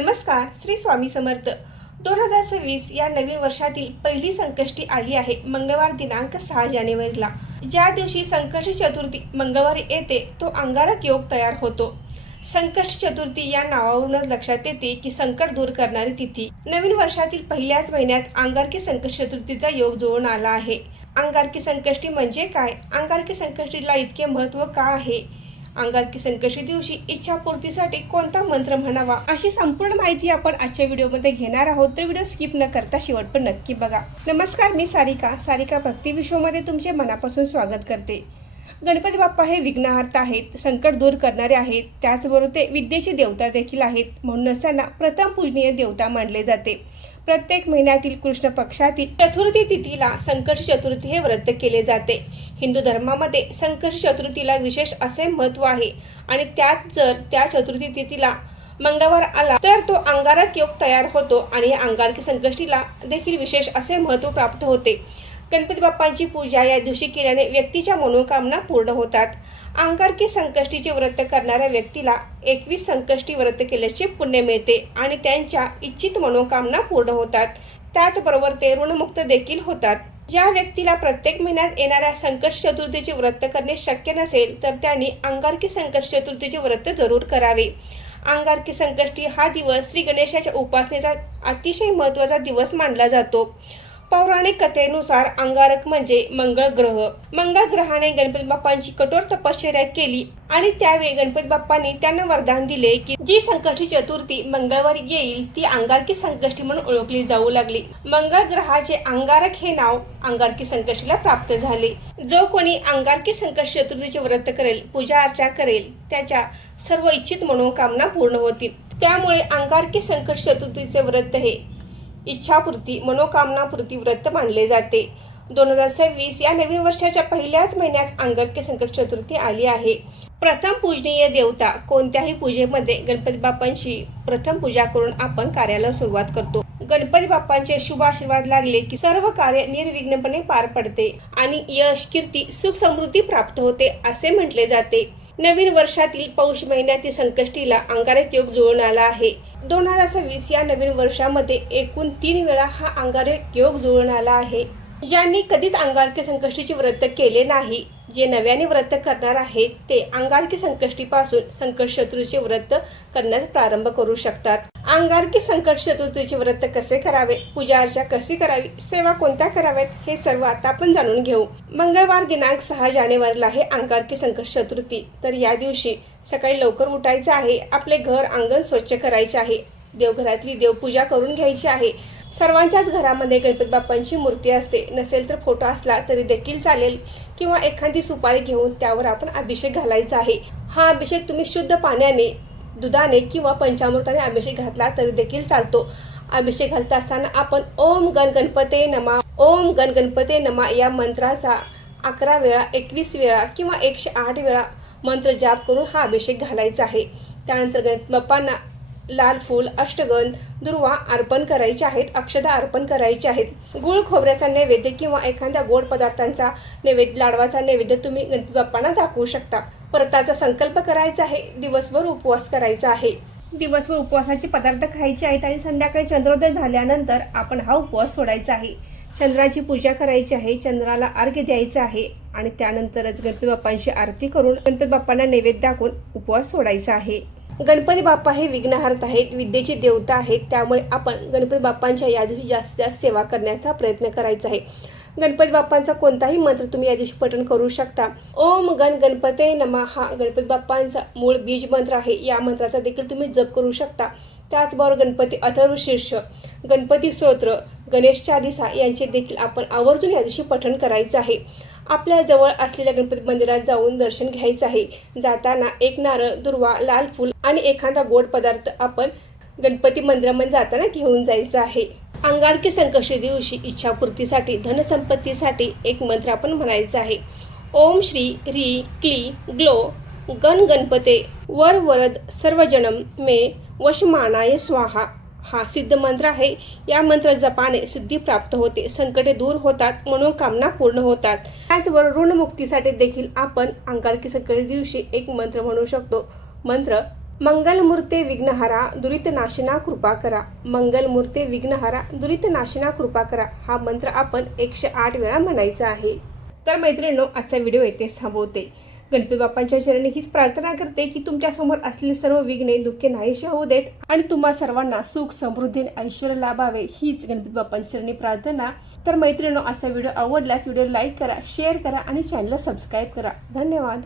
नमस्कार. श्री स्वामी समर्थ. 2026 या नवीन वर्षातील पहिली संकष्टी आली आहे. मंगळवार दिनांक 6 जानेवारीला. ज्या दिवशी संकष्टी चतुर्थी मंगळवारी येते तो अंगारक योग तयार होतो. संकष्टी चतुर्थी या नावावरूनच लक्षात येते की संकट दूर करणारी तिथी. नवीन वर्षातील पहिल्याच महिन्यात अंगारकी संकष्टी चतुर्थीचा योग जुळून आला आहे. अंगारकी संकष्टी म्हणजे काय? अंगारकी संकष्टीला इतके महत्त्व का आहे? अंगारकी संकष्टी दिवशी इच्छापूर्तीसाठी कोणता मंत्र म्हणावा, अशी संपूर्ण माहिती आपण आजच्या व्हिडिओमध्ये घेणार आहोत. तर व्हिडिओ स्किप न करता शेवट पण नक्की बघा. नमस्कार, मी सारिका भक्ती विश्वमध्ये तुमचे मनापासून स्वागत करते. गणपती बाप्पा हे विघ्नहर्ता आहेत, संकट दूर करणारे आहेत, त्याचबरोबर ते विद्येचे देवता देखील आहेत. म्हणूनच त्यांना प्रथम पूजनीय देवता मानले जाते. प्रत्येक महिन्यातील कृष्ण पक्षातील चतुर्थी तिथीला संकष्टी चतुर्थी हे व्रत केले जाते. हिंदू धर्मामध्ये संकष्टी चतुर्थीला विशेष असे महत्त्व आहे आणि त्यात जर त्या चतुर्थी तिथीला मंगळवार आला तर तो अंगारक योग तयार होतो आणि या अंगारकी संकष्टीला देखील विशेष असे महत्त्व प्राप्त होते. गणपती बाप्पांची पूजा या दिवशी केल्याने व्यक्तीच्या मनोकामना पूर्ण होतात. अंगारकी संकष्टीचे व्रत करणाऱ्या व्यक्तीला 21 संकष्टी व्रत केल्याचे पुण्य मिळते आणि त्यांच्या इच्छित मनोकामना पूर्ण होतात. त्याचबरोबर ते ऋणमुक्त देखील होतात. ज्या व्यक्तीला प्रत्येक महिन्यात येणाऱ्या संकष्टी चतुर्थीचे व्रत करणे शक्य नसेल तर त्यांनी अंगारकी संकष्टी चतुर्थीचे व्रत जरूर करावे. अंगारकी संकष्टी हा दिवस श्री गणेशाच्या उपासनेचा अतिशय महत्त्वाचा दिवस मानला जातो. पौराणिक कथेनुसार अंगारक म्हणजे मंगळ ग्रह. मंगळ ग्रहाने गणपती बाप्पांची कठोर तपश्चर्या केली आणि त्यावेळी गणपती बाप्पांनी त्यांना वरदान दिले की जी संकष्टी चतुर्थी मंगळवारी येईल ती अंगारकी संकष्टी म्हणून ओळखली जाऊ लागली. मंगळ ग्रहाचे अंगारक हे नाव अंगारकी संकष्टीला प्राप्त झाले. जो कोणी अंगारकी संकष्टी चतुर्थीचे व्रत करेल, पूजा अर्चा करेल, त्याच्या सर्व इच्छित मनोकामना पूर्ण होतील. त्यामुळे अंगारकी संकष्टी चतुर्थीचे व्रत हे इच्छापूर्ती, मनोकामनापूर्ती व्रत मानले जाते. 2026 या नवीन वर्षाच्या पहिल्याच महिन्यात अंगारकी संकष्टी चतुर्थी आली आहे. प्रथम पूजनीय देवता. कोणत्याही पूजेमध्ये गणपती बाप्पांची प्रथम पूजा करून आपण कार्याला सुरुवात करतो. गणपती बाप्पांचे शुभ आशीर्वाद लागले की सर्व कार्य निर्विघ्नपणे पार पडते आणि यश, कीर्ती, सुख, समृद्धी प्राप्त होते असे म्हटले जाते. नवीन वर्षातील पौष महिन्यातील संकष्टीला अंगारक योग जुळून आला आहे. 2026 या नवीन वर्षामध्ये एकूण 3 वेळा हा अंगारक योग जुळून आला आहे. ज्यांनी कधीच अंगारकी संकष्टीचे व्रत केले नाही, जे नव्याने व्रत करणार आहेत, ते अंगारकी संकष्टीपासून संकष्टी चतुर्थीचे व्रत करण्यास प्रारंभ करू शकतात. अंगारकी संकष्टी चतुर्थीचे व्रत कसे करावे, पूजा अर्चा कशी करावी, सेवा कोणत्या कराव्यात, हे सर्व आता आपण जाणून घेऊ. मंगळवार दिनांक 6 जानेवारीला आहे अंगारकी संकष्टी चतुर्थी. तर या दिवशी सकाळी लवकर उठायचं आहे. आपले घर अंगण स्वच्छ करायचे आहे. देवघरातली देवपूजा करून घ्यायची आहे. सर्वांच्याच घरामध्ये गणपती बाप्पांची मूर्ती असते. नसेल तर फोटो असला तरी देखील चालेल किंवा एखादी सुपारी घेऊन त्यावर आपण अभिषेक घालायचा आहे. हा अभिषेक तुम्ही शुद्ध पाण्याने, दुधाने किंवा पंचामृताने अभिषेक घातला तरी देखील चालतो. अभिषेक घालत असताना आपण ओम गण गणपते नमा, ओम गण गणपते नमा या मंत्राचा 11 वेळा, 21 वेळा किंवा 108 वेळा मंत्र जाप करून हा अभिषेक घालायचा आहे. त्यानंतर गणपती बाप्पांना लाल फूल, अष्टगंध, दुर्वा अर्पण करायचे आहेत. अक्षता अर्पण करायचे आहेत. गुळ खोबऱ्याचा नैवेद्य किंवा एखाद्या गोड पदार्थांचा नैवेद्य, लाडवाचा नैवेद्य तुम्ही गणपती बाप्पांना दाखवू शकता. व्रताचा संकल्प करायचा आहे. दिवसभर उपवास करायचा आहे. दिवसभर उपवासाचे पदार्थ खायचे आहेत आणि संध्याकाळी चंद्रोदय झाल्यानंतर आपण हा उपवास सोडायचा आहे. चंद्राची पूजा करायची आहे. चंद्राला अर्घ्य द्यायचं आहे आणि त्यानंतरच गणपती बाप्पांची आरती करून गणपती बाप्पांना नैवेद्य दाखवून उपवास सोडायचा आहे. गणपती बाप्पा हे विघ्नहर्ता आहेत, विद्येचे देवता आहेत. त्यामुळे आपण गणपती बाप्पांच्या या दिवशी जास्तीत जास्त सेवा करण्याचा प्रयत्न करायचा आहे. गणपती बाप्पांचा कोणताही मंत्र तुम्ही या दिवशी पठण करू शकता. ओम गण गणपते नमः हा गणपती बाप्पांचा मूळ बीज मंत्र आहे. या मंत्राचा देखील तुम्ही जप करू शकता. त्याचबरोबर गणपती अथर्वशीर्ष, गणपती स्तोत्र, गणेश चालीसा यांचे देखील आपण आवर्जून या दिवशी पठण करायचं आहे. आपल्या जवळ असलेल्या गणपती मंदिरात जाऊन दर्शन घ्यायचं आहे. जाताना एक नारळ, दुर्वा, लाल फूल आणि एखादा गोड पदार्थ आपण गणपती मंदिरामध्ये जाताना घेऊन जायचं आहे. अंगारकी संकष्टी दिवशी इच्छापूर्तीसाठी, धनसंपत्तीसाठी एक मंत्र आपण म्हणायचा आहे. ओम श्री ह्री क्ली ग्लो गण गणपते वर वरद सर्वजनम मे वशमानाय स्वाहा हा सिद्ध मंत्र आहे. या मंत्र जपाने सिद्धी प्राप्त होते, संकटे दूर होतात, मनोकामना पूर्ण होतात. त्याचबरोबर ऋणमुक्तीसाठी देखील आपण अंगारकी संकष्टी दिवशी एक मंत्र म्हणू शकतो. मंत्र मंगलमूर्ते विघ्नहरा दुरितनाशना कृपा करा. मंगलमूर्ते विघ्नहरा दुरितनाशना कृपा करा हा मंत्र आपण 108 वेळा म्हणायचा आहे. तर मैत्रिणींनो, आजचा व्हिडिओ येथेच थांबवते. गणपती बाप्पांच्या चरणी हीच प्रार्थना करते की तुमच्यासमोर असलेली सर्व विघ्ने दुःखे नाहीशी होऊ देत आणि तुम्हा सर्वांना सुख समृद्धी आणि ऐश्वर्य लाभावे हीच गणपती बाप्पांच्या चरणी प्रार्थना. तर मैत्रिणींनो, आजचा व्हिडिओ आवडल्यास व्हिडिओ लाईक करा, शेअर करा आणि चॅनलला सबस्क्राईब करा. धन्यवाद.